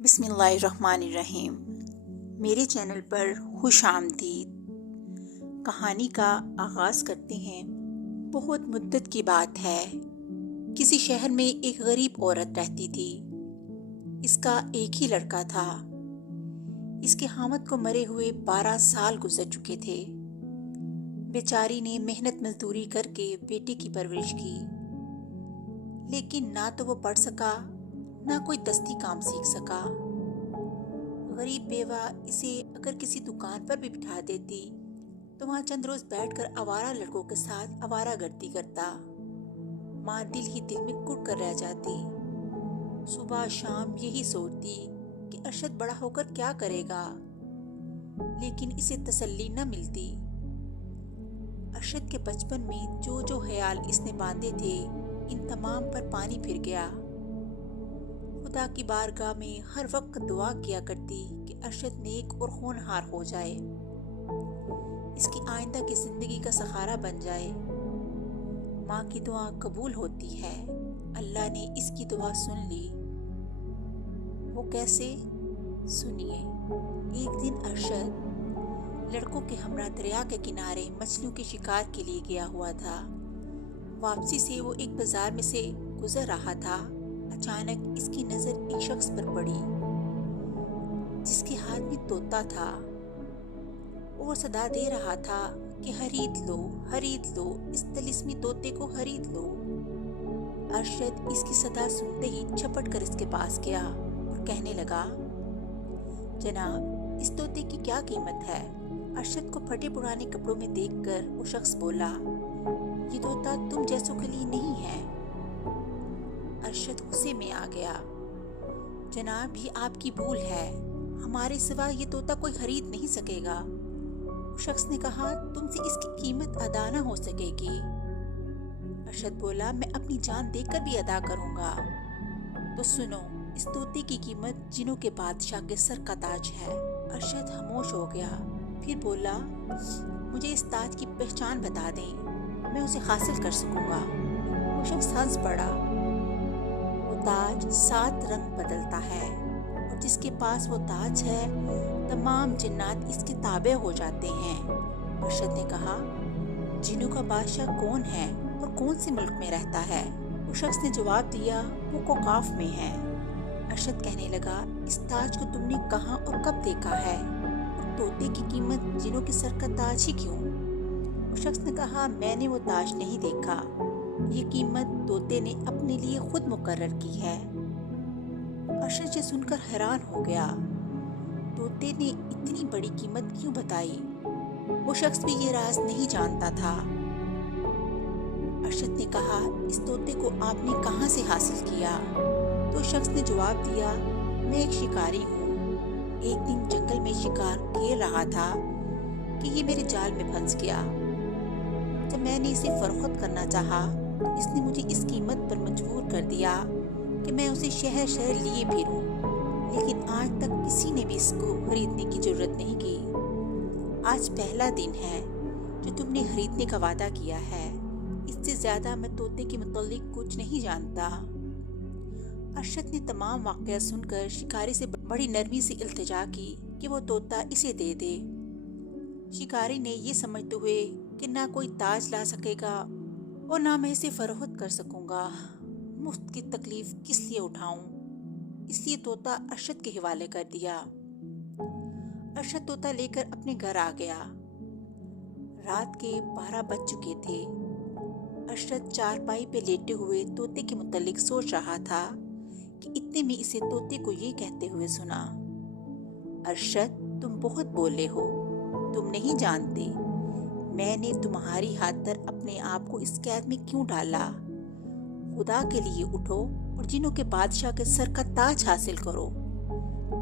बिस्मिल्लाहिर्रहमानिर्रहीम। मेरे चैनल पर खुश आमदीद। कहानी का आगाज़ करते हैं। बहुत मुद्दत की बात है। किसी शहर में एक गरीब औरत रहती थी। इसका एक ही लड़का था। इसके हामिद को मरे हुए 12 साल गुजर चुके थे। बेचारी ने मेहनत मजदूरी करके बेटे की परवरिश की, लेकिन ना तो वो पढ़ सका, ना कोई दस्ती काम सीख सका। गरीब बेवा इसे अगर किसी दुकान पर भी बिठा देती तो वहाँ चंद रोज बैठकर आवारा लड़कों के साथ आवारागर्दी करता। माँ दिल ही दिल में कुट कर रह जाती। सुबह शाम यही सोचती कि अरशद बड़ा होकर क्या करेगा, लेकिन इसे तसल्ली न मिलती। अरशद के बचपन में जो जो ख्याल इसने बांधे थे, इन तमाम पर पानी फिर गया। खुदा की बारगाह में हर वक्त दुआ किया करती कि अरशद नेक और होनहार हो जाए, इसकी आइंदा की जिंदगी का सहारा बन जाए। माँ की दुआ कबूल होती है। अल्लाह ने इसकी दुआ सुन ली। वो कैसे, सुनिए। एक दिन अरशद लड़कों के हमरा दरिया के किनारे मछलियों के शिकार के लिए गया हुआ था। वापसी से वो एक बाजार में से गुजर रहा था। अचानक इसकी नजर एक शख्स पर पड़ी जिसके हाथ में तोता था और सदा दे रहा था कि खरीद लो, इस तिलिस्मी तोते को खरीद लो। अरशद इसकी सदा सुनते ही झपट कर इसके पास गया और कहने लगा, जनाब, इस तोते की क्या कीमत है? अरशद को फटे पुराने कपड़ों में देखकर वो शख्स बोला, ये तोता तुम जैसों के लिए नहीं है। अरशद गुस्से में आ गया, जनाब, ये आपकी भूल है, हमारे सिवा ये तोता कोई खरीद नहीं सकेगा। उस शख्स ने कहा, तुमसे इसकी कीमत अदा न हो सकेगी। अरशद बोला, मैं अपनी जान देकर भी अदा करूंगा। तो सुनो, इस तोते की कीमत जिनों के बादशाह के सर का ताज है। अरशद खामोश हो गया, फिर बोला, मुझे इस ताज की पहचान बता दें, मैं उसे हासिल कर सकूंगा। वो शख्स हंस पड़ा। ताज 7 रंग बदलता है और जिसके पास वो ताज है, तमाम जिन्नात इसके ताबे हो जाते हैं। अरशद ने कहा, जिन्नों का बादशाह कौन है और कौन से मुल्क में रहता है? उस शख्स ने जवाब दिया, वो कोकाफ में है। अरशद कहने लगा, इस ताज को तुमने कहाँ और कब देखा है? और तोते की कीमत जिन्नों के सर का ताज ही क्यों? उस शख्स ने कहा, मैंने वो ताज नहीं देखा, ये कीमत तोते ने अपने लिए खुद मुकर्रर की है। अरशद ये सुनकर हैरान हो गया। तोते ने इतनी बड़ी कीमत क्यों बताई? वो शख्स भी ये राज नहीं जानता था। अरशद ने कहा, इस तोते को आपने कहाँ से हासिल किया? तो शख्स ने जवाब दिया, मैं एक शिकारी हूँ। एक दिन जंगल में शिकार खेल रहा था कि ये मेरे जाल में फंस गया। जब मैंने इसे फरोख्त करना चाहा तो इसने मुझे इस कीमत पर मजबूर कर दिया कि मैं उसे शहर शहर लिए फिरूं, लेकिन आज तक किसी ने भी इसको खरीदने की जरूरत नहीं की। आज पहला दिन है जो तुमने खरीदने का वादा किया है। इससे ज्यादा मैं तोते के मुतालिक कुछ नहीं जानता। अरशद ने तमाम वाक़या सुनकर शिकारी से बड़ी नरमी से इल्तिजा की कि वो तोता इसे दे दे। शिकारी ने ये समझते हुए कि ना कोई ताज ला सकेगा और ना मैं इसे फरोख्त कर सकूंगा, मुफ्त की तकलीफ किस लिए उठाऊं, इसलिए तोता अरशद के हवाले कर दिया। अरशद तोता लेकर अपने घर आ गया। रात के 12 बज चुके थे। अरशद चारपाई पे लेटे हुए तोते के मुतालिक सोच रहा था कि इतने में इसे तोते को ये कहते हुए सुना, अरशद, तुम बहुत बोले हो, तुम नहीं जानते मैंने तुम्हारी खातिर अपने आप को इस कैद में क्यों डाला। खुदा के लिए उठो और जिन्नों के बादशाह के सर का ताज हासिल करो,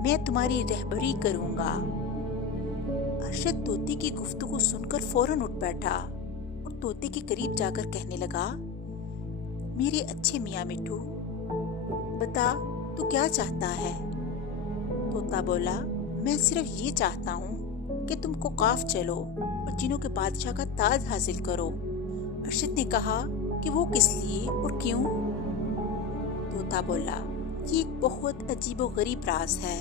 मैं तुम्हारी रहबरी करूंगा। अरशद तोते की गुफ्तगू सुनकर फौरन उठ बैठा और तोते के करीब जाकर कहने लगा, मेरे अच्छे मियाँ मिठू, बता तू क्या चाहता है? तोता बोला, मैं सिर्फ ये चाहता हूँ कि तुम कोकाफ चलो और जिन्नों के बादशाह का ताज हासिल करो। अरशद ने कहा कि वो किस लिए और क्यों? तोता बोला, ये एक बहुत अजीबोगरीब राज है।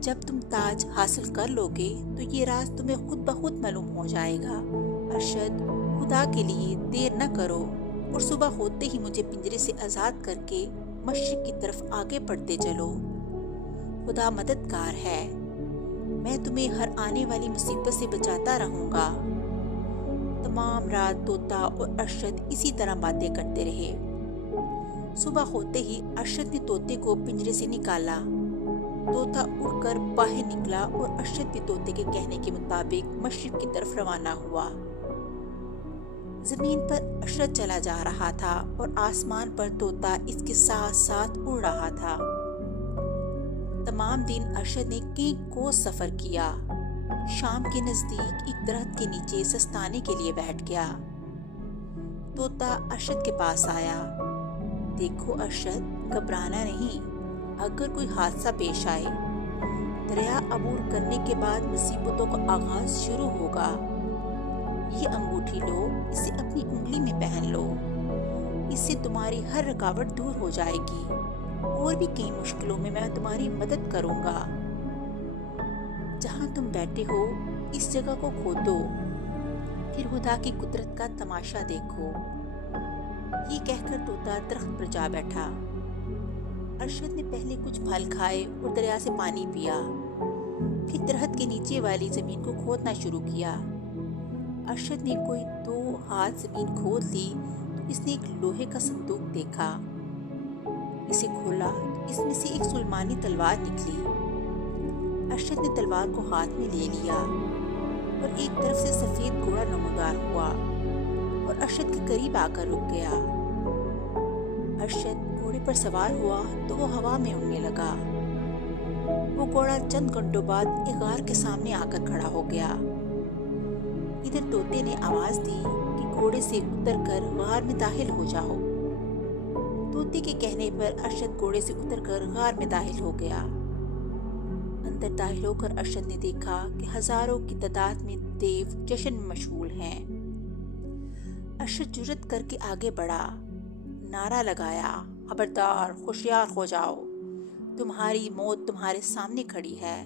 जब तुम ताज हासिल कर लोगे तो ये राज तुम्हें खुद ब खुद मालूम हो जाएगा। अरशद, खुदा के लिए देर न करो और सुबह होते ही मुझे पिंजरे से आज़ाद करके मशरिक की तरफ आगे बढ़ते चलो। खुदा मददगार है। मैं तुम्हें हर आने वाली मुसीबत से बचाता रहूंगा। तमाम रात तोता और अरशद इसी तरह बातें करते रहे। सुबह होते ही अरशद ने तोते को पिंजरे से निकाला। तोता उड़कर बाहर निकला और अरशद भी तोते के कहने के मुताबिक मशरिक की तरफ रवाना हुआ। जमीन पर अरशद चला जा रहा था और आसमान पर तोता इसके साथ साथ उड़ रहा था। तमाम दिन अरशद ने कई कोस सफर किया। शाम के नजदीक एक दरख्त के नीचे सस्ताने के लिए बैठ गया। तोता अरशद के पास आया। देखो अरशद, घबराना नहीं। अगर कोई हादसा पेश आए, दरिया अबूर करने के बाद मुसीबतों का आगाज शुरू होगा। ये अंगूठी लो, इसे अपनी उंगली में पहन लो। इससे तुम्हारी हर रुकावट दूर हो जाएगी और भी कई मुश्किलों में मैं तुम्हारी मदद करूंगा। जहां तुम बैठे हो इस जगह को खोदो, फिर खुदा की कुदरत का तमाशा देखो। ये कहकर तोता दरख्त पर जा बैठा। अरशद ने पहले कुछ फल खाए और दरिया से पानी पिया। फिर दरख्त के नीचे वाली जमीन को खोदना शुरू किया। अरशद ने कोई 2 हाथ जमीन खोद ली तो इसने एक लोहे का संदूक देखा। इसे खोला तो इसमें से एक सुलेमानी तलवार निकली। अरशद ने तलवार को हाथ में ले लिया और एक तरफ से सफेद घोड़ा नमूदार हुआ और अरशद के करीब आकर रुक गया। अरशद घोड़े पर सवार हुआ तो वो हवा में उड़ने लगा। वो घोड़ा चंद घंटों बाद एक गार के सामने आकर खड़ा हो गया। इधर तोते ने आवाज दी कि घोड़े से उतरकर गार में दाखिल हो जाओ। तोते के कहने पर अरशद घोड़े से उतरकर गार में दाखिल हो गया। अंदर दाखिल होकर अरशद ने देखा कि हजारों की तादाद में देव जश्न में मशगूल हैं। अरशद जुर्रत करके आगे बढ़ा, नारा लगाया, खबरदार, होशियार हो जाओ, तुम्हारी मौत तुम्हारे सामने खड़ी है।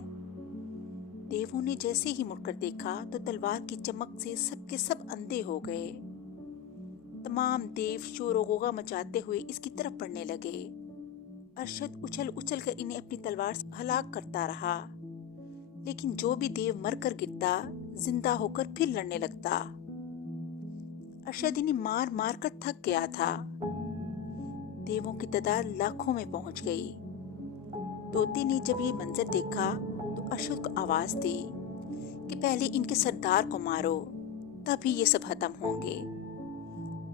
देवों ने जैसे ही मुड़कर देखा तो तलवार की चमक से सबके सब अंधे हो गए। तमाम देव शोर और गोगा मचाते हुए इसकी तरफ बढ़ने लगे। अरशद उछल उछल कर इन्हें अपनी तलवार से हलाक करता रहा, लेकिन जो भी देव मरकर गिरता जिंदा होकर फिर लड़ने लगता। अरशद इन्हें मार मार कर थक गया था। देवों की तादाद लाखों में पहुंच गई। तोते ने जब ये मंजर देखा तो अरशद को आवाज दी कि पहले इनके सरदार को मारो, तभी ये सब खत्म होंगे।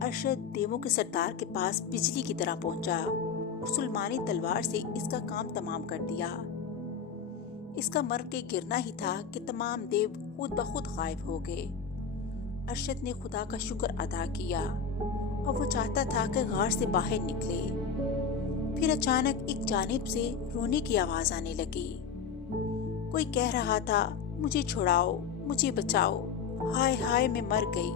अरशद देवों के सरदार के पास बिजली की तरह पहुंचा और सुलेमानी तलवार से इसका काम तमाम कर दिया। इसका मर के गिरना ही था कि तमाम देव खुद ब खुद गायब हो गए। अरशद ने खुदा का शुक्र अदा किया और वो चाहता था कि गार से बाहर निकले। फिर अचानक एक जानिब से रोने की आवाज आने लगी। कोई कह रहा था, मुझे छुड़ाओ, मुझे बचाओ, हाय हाय मैं मर गई।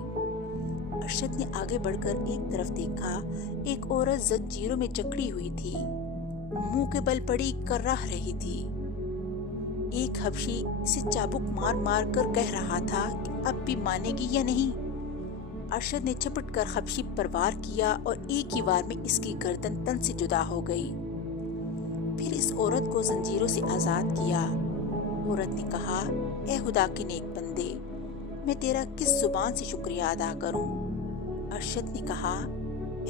अरशद ने आगे बढ़कर एक तरफ देखा। एक औरत जंजीरों में जकड़ी हुई थी, मुंह के बल पड़ी कर्राह रही थी। एक हबशी इसे चाबुक मार मार कर कह रहा था कि अब भी मानेगी या नहीं। अरशद ने झपट कर हबशी पर वार किया और एक ही वार में इसकी गर्दन तन से जुदा हो गई। फिर इस औरत को जंजीरों से आजाद किया। औरत ने कहा, ए खुदा के नेक बंदे, मैं तेरा किस जुबान से शुक्रिया अदा करूं? अरशद ने कहा,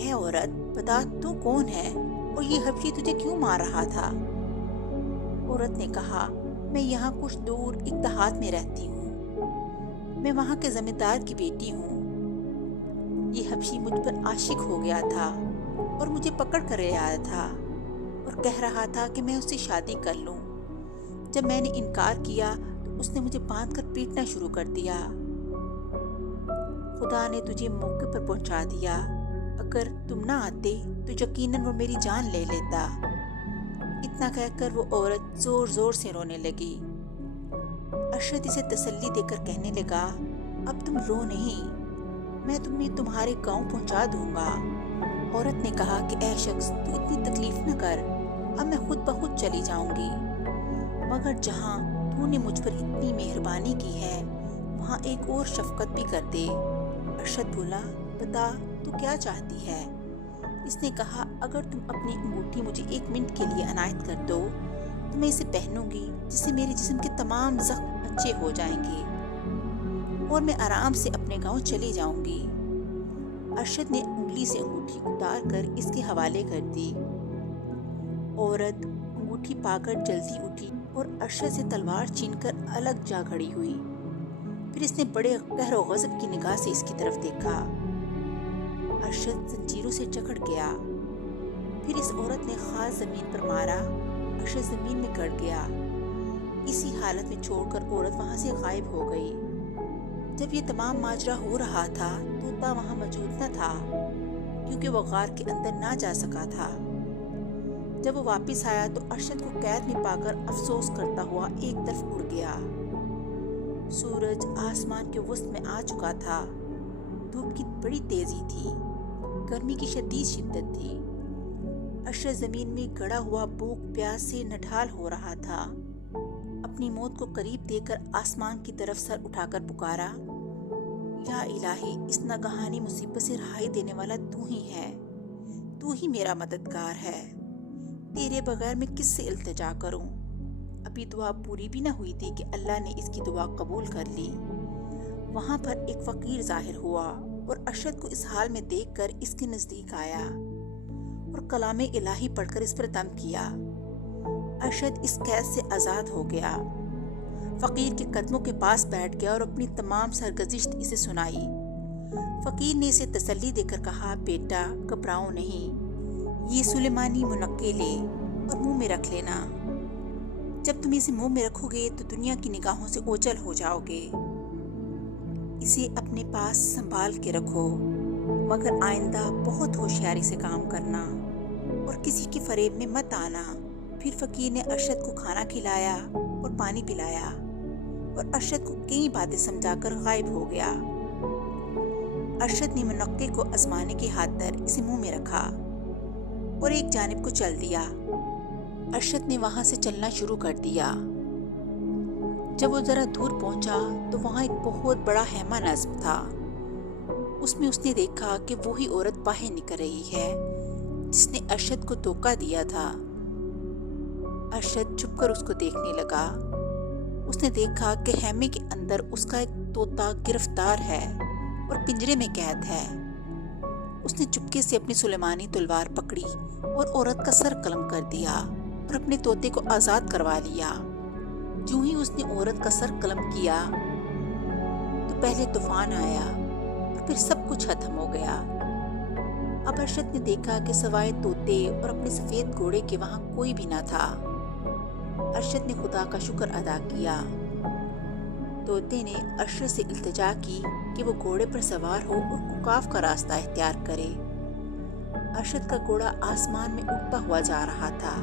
ए औरत, बता तू कौन है और ये हबशी तुझे क्यों मार रहा था? औरत ने कहा, मैं यहाँ कुछ दूर एक देहात में रहती हूँ। मैं वहाँ के जमींदार की बेटी हूँ। ये हबशी मुझ पर आशिक हो गया था और मुझे पकड़ कर ले आया था और कह रहा था कि मैं उससे शादी कर लूँ। जब मैंने इनकार किया तो उसने मुझे बांधकर पीटना शुरू कर दिया। खुदा ने तुझे मौके पर पहुंचा दिया। अगर तुम ना आते तो यकीनन वो मेरी जान ले लेता। इतना कहकर वो औरत जोर जोर से रोने लगी। अरशद इसे तसल्ली देकर कहने लगा, अब तुम रो नहीं, मैं तुम्हें तुम्हारे गांव पहुंचा दूंगा। औरत ने कहा कि ऐ शख्स, तू इतनी तकलीफ न कर, अब मैं खुद ब खुद चली जाऊंगी, मगर जहाँ तूने मुझ पर इतनी मेहरबानी की है वहाँ एक और शफकत भी कर दे। अरशद बोला, बता तू क्या चाहती है? इसने कहा, अगर तुम अपनी अंगूठी मुझे 1 मिनट के लिए अनायत कर दो तो मैं इसे पहनूंगी, जिससे मेरे जिस्म के तमाम जख्म अच्छे हो जाएंगे और मैं आराम से अपने गांव चली जाऊंगी। अरशद ने उंगली से अंगूठी उतार कर इसके हवाले कर दी। औरत अंगूठी पाकर जल्दी उठी और अरशद से तलवार छीनकर अलग जा खड़ी हुई। फिर इसने बड़े कहर और गज़ब की निगाह से इसकी तरफ देखा। अरशद जंजीरों से जकड़ गया। फिर इस औरत ने खास जमीन पर मारा। अरशद जमीन में गड़ गया। इसी हालत में छोड़कर औरत वहां से गायब हो गई। जब ये तमाम माजरा हो रहा था तोता वहां मौजूद न था, क्योंकि वो गार के अंदर ना जा सका था। जब वो वापस आया तो अरशद को कैद में पाकर अफसोस करता हुआ एक तरफ उड़ गया। सूरज आसमान के वसत में आ चुका था। धूप की बड़ी तेजी थी। गर्मी की शदीद शिद्दत थी। अरशद जमीन में गड़ा हुआ भूख प्यास से नढाल हो रहा था। अपनी मौत को करीब देखकर आसमान की तरफ सर उठाकर पुकारा, या इलाही, इस नागहानी मुसीबत से रहाई देने वाला तू ही है। तू ही मेरा मददगार है। तेरे बगैर मैं किससे इल्तिजा करूं? अभी दुआ पूरी भी न हुई थी कि अल्लाह ने इसकी दुआ कबूल कर ली। वहां पर एक फकीर जाहिर हुआ और अरशद को इस हाल में देखकर इसके नजदीक आया और कलामे इलाही पढ़कर इस पर दम किया। अरशद इस कैद से आज़ाद हो गया। फकीर के कदमों के पास बैठ गया और अपनी तमाम सरगजिश्त इसे सुनाई। फकीर ने इसे तसल्ली देकर कहा, बेटा घबराओ नहीं, ये सुलेमानी मुनक्के ले और मुंह में रख लेना। जब तुम इसे मुंह में रखोगे तो दुनिया की निगाहों से ओझल हो जाओगे। इसे अपने पास संभाल के रखो, मगर आइंदा बहुत होशियारी से काम करना और किसी के फरेब में मत आना। फिर फकीर ने अरशद को खाना खिलाया और पानी पिलाया और अरशद को कई बातें समझाकर गायब हो गया। अरशद ने मुनक्के को आजमाने की खातिर इसे मुंह में रखा और एक जानिब को चल दिया। अरशद ने वहां से चलना शुरू कर दिया। जब वो जरा दूर पहुंचा तो वहां एक बहुत बड़ा हैमा नस्ब था। उसमें उसने देखा कि वही औरत बाहर निकल रही है जिसने अरशद को धोखा दिया था। अरशद छुपकर उसको देखने लगा। उसने देखा कि हैमे के अंदर उसका एक तोता गिरफ्तार है और पिंजरे में कैद है। उसने चुपके से अपनी सुलेमानी तलवार पकड़ी और औरत का सर कलम कर दिया और अपने तोते को आजाद करवा लिया। जो ही उसने औरत का सर कलम किया तो पहले तूफान आया और फिर सब कुछ खत्म हो गया। अब अरशद ने देखा कि सवाए तोते और अपने सफेद घोड़े के वहां कोई भी ना था। अरशद ने खुदा का शुक्र अदा किया। तोते ने अरशद से इल्तिजा की कि वो घोड़े पर सवार हो और कुकाफ का रास्ता इख्तियार करे। अरशद का घोड़ा आसमान में उड़ता हुआ जा रहा था।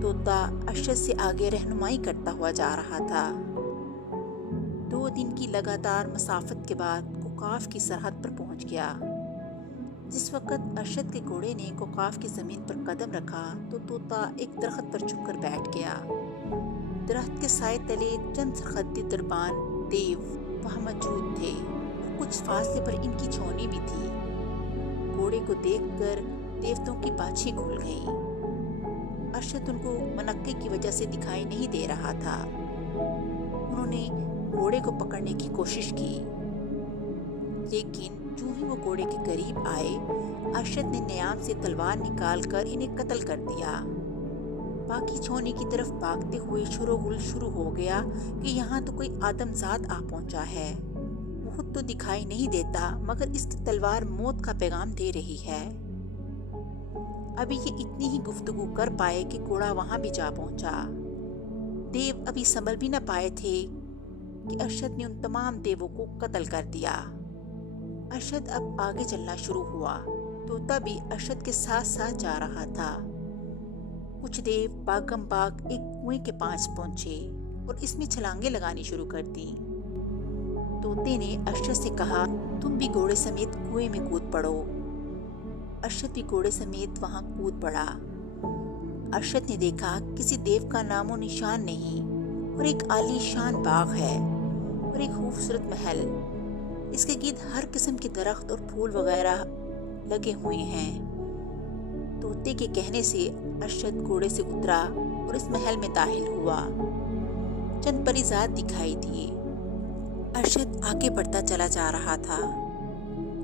तोता अरशद से आगे रहनुमाई करता हुआ जा रहा था। 2 दिन की लगातार मसाफत के बाद कुकाफ की सरहद पर पहुंच गया। जिस वक़्त अरशद के घोड़े ने कुकाफ की ज़मीन पर कदम रखा तो तोता एक दरख्त पर छुपकर बैठ गया। दरख्त के साए तले चंद सरहदी दरबान देव वहाँ मौजूद थे और कुछ फासले पर इनकी छावनी भी थी। घोड़े को देखकर देवतों की बाछी खुल गई। अरशद उनको मनक्के की वजह से दिखाई नहीं दे रहा था। उन्होंने घोड़े को पकड़ने की कोशिश की, लेकिन जो ही वो घोड़े के करीब आए अरशद ने नियाम से तलवार निकालकर इन्हें कत्ल कर दिया। बाकी छावनी की तरफ भागते हुए शोरगुल शुरू हो गया कि यहाँ तो कोई आदमजात आ पहुंचा है। वो खुद तो दिखाई नहीं देता मगर इसकी तलवार मौत का पैगाम दे रही है। अभी ये इतनी ही गुफ्तगू कर पाए कि घोड़ा वहां भी जा पहुंचा। देव अभी संभल भी न पाए थे कि अरशद ने उन तमाम देवों को कत्ल कर दिया। अरशद अब आगे चलना शुरू हुआ। तोता भी अरशद के साथ साथ जा रहा था। कुछ देव बागम बाग एक कुएं के पास पहुंचे और इसमें छलांगे लगानी शुरू कर दी। तोते ने अरशद से कहा, तुम भी घोड़े समेत कुएं में कूद पड़ो। अरशद भी घोड़े समेत वहां कूद पड़ा। अरशद ने देखा किसी देव का नामो निशान नहीं और एक आलीशान बाग है और एक खूबसूरत महल। इसके गिर्द हर किस्म के दरख्त और फूल वगैरह लगे हुए हैं। तोते के कहने से अरशद घोड़े से उतरा और इस महल में दाखिल हुआ। चंद परिजात दिखाई दिए। अरशद आगे बढ़ता चला जा रहा था।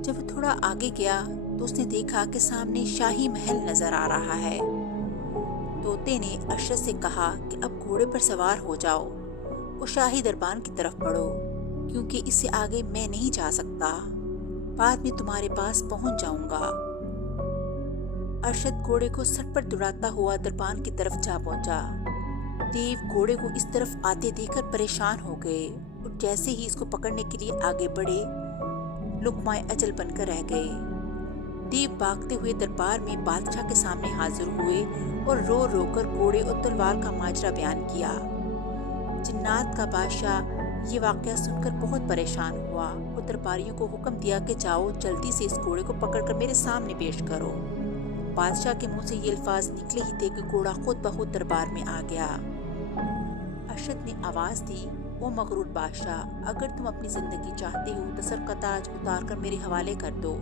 जब वो थोड़ा आगे गया तो उसने देखा कि सामने शाही महल नजर आ रहा है। तोते ने अरशद से कहा कि अब घोड़े पर सवार हो जाओ और शाही दरबार की तरफ बढ़ो, क्योंकि इससे आगे मैं नहीं जा सकता। बाद में तुम्हारे पास पहुंच जाऊंगा। अरशद घोड़े को सट पर दौड़ाता हुआ दरबार की तरफ जा पहुंचा। देव घोड़े को इस तरफ आते देखकर परेशान हो गए और जैसे ही इसको पकड़ने के लिए आगे बढ़े, लुकमाए अजल बनकर रह गए। देव भागते हुए दरबार में बादशाह के सामने हाजिर हुए और रो रो कर घोड़े और तलवार का माजरा बयान किया। जिन्नात का बादशाह ये वाकया सुनकर बहुत परेशान हुआ और दरबारियों को हुक्म दिया कि जाओ जल्दी से इस घोड़े को पकड़कर मेरे सामने पेश करो। बादशाह के मुंह से ये अल्फाज निकले ही थे कि घोड़ा खुद ब खुद दरबार में आ गया। अरशद ने आवाज दी, ओ मगरूर बादशाह, अगर तुम अपनी जिंदगी चाहते हो तो सर का ताज उतार कर मेरे हवाले कर दो,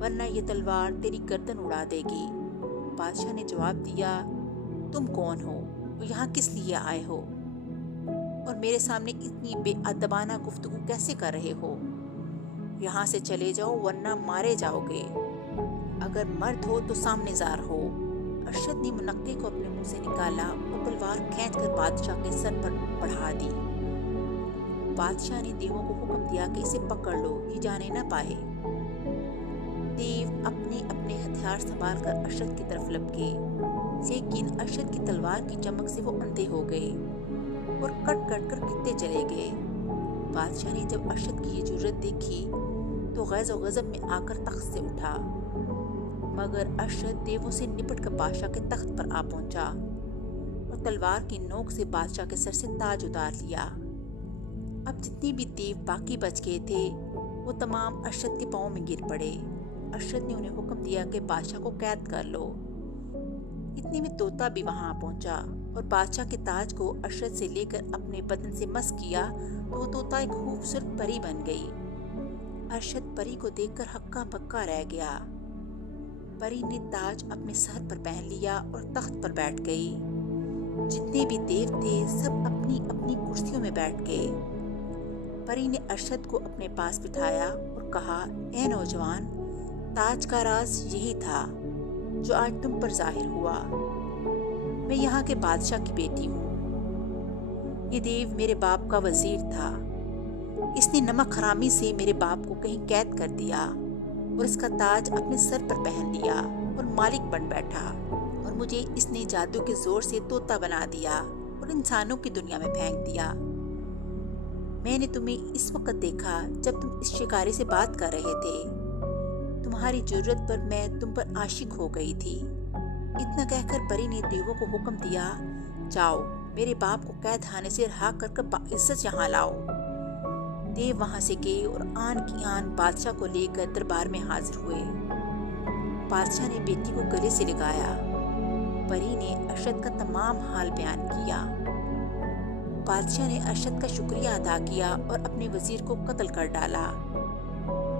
वरना ये तलवार तेरी गर्दन उड़ा देगी। बादशाह ने जवाब दिया, तुम कौन हो और यहाँ किस लिए आए हो और मेरे सामने इतनी बेअदबाना गुफ्तगू कैसे कर रहे हो? यहाँ से चले जाओ वरना मारे जाओगे। अगर मर्द हो तो सामने ज़ार हो। अरशद ने मुनक्के को अपने मुंह से निकाला और तलवार खींचकर बादशाह के सर पर बढ़ा दी। बादशाह ने देवों को हुक्म दिया कि इसे पकड़ लो, ये जाने न पाए। देव अपने अपने हथियार संभाल कर अरशद की तरफ लपके, लेकिन अरशद की तलवार की चमक से वो अंधे हो गए और कट कट कर गिरते चले गए। बादशाह ने जब अरशद की ये जुर्रत देखी तो गैज़ और गज़ब में आकर तख्त से उठा, मगर अरशद देवों से निपट कर बादशाह के तख्त पर आ पहुंचा और तलवार की नोक से बादशाह के सर से ताज उतार लिया। अब जितने भी देव बाकी बच गए थे वो तमाम अरशद के पांव में गिर पड़े। अरशद ने उन्हें हुक्म दिया कि बादशाह को कैद कर लो। इतने में तोता भी वहां पहुंचा और बादशाह के ताज को अरशद से लेकर अपने बदन से मस किया तो वो तोता एक खूबसूरत परी बन गई। अरशद परी को देखकर हक्का बक्का रह गया। परी ने ताज अपने सर पर पहन लिया और तख्त पर बैठ गई। जितने भी देव थे सब अपनी अपनी कुर्सियों में बैठ गए। परी ने अरशद को अपने पास बिठाया और कहा, ए नौजवान, ताज का राज यही था जो आज तुम पर जाहिर हुआ। मैं यहाँ के बादशाह की बेटी हूँ। ये देव मेरे बाप का वजीर था। इसने नमक हरामी से मेरे बाप को कहीं कैद कर दिया और इसका ताज अपने सर पर पहन लिया और मालिक बन बैठा, और मुझे इसने जादू के जोर से तोता बना दिया और इंसानों की दुनिया में फेंक दिया। मैंने तुम्हें इस वक्त देखा जब तुम इस शिकारी से बात कर रहे थे। तुम्हारी जरूरत पर मैं तुम पर आशिक हो गई थी। इतना कहकर परी ने देवों को हुक्म दिया, जाओ मेरे बाप को कैद खाने से रिहा कर बाइज्जत यहाँ लाओ। देव वहां से गए और आन की आन बादशाह को लेकर दरबार में हाजिर हुए। बादशाह ने बेटी को गले से लगाया। परी ने अरशद का तमाम हाल बयान किया। बादशाह ने अरशद का शुक्रिया अदा किया और अपने वजीर को कत्ल कर डाला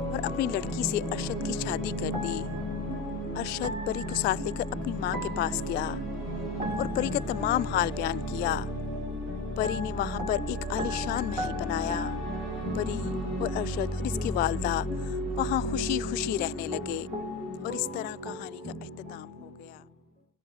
और अपनी लड़की से अरशद की शादी कर दी। अरशद परी को साथ लेकर अपनी माँ के पास गया और परी का तमाम हाल बयान किया। परी ने वहाँ पर एक आलीशान महल बनाया। परी और अरशद और इसकी वालदा वहाँ खुशी खुशी रहने लगे और इस तरह कहानी का अख्ताम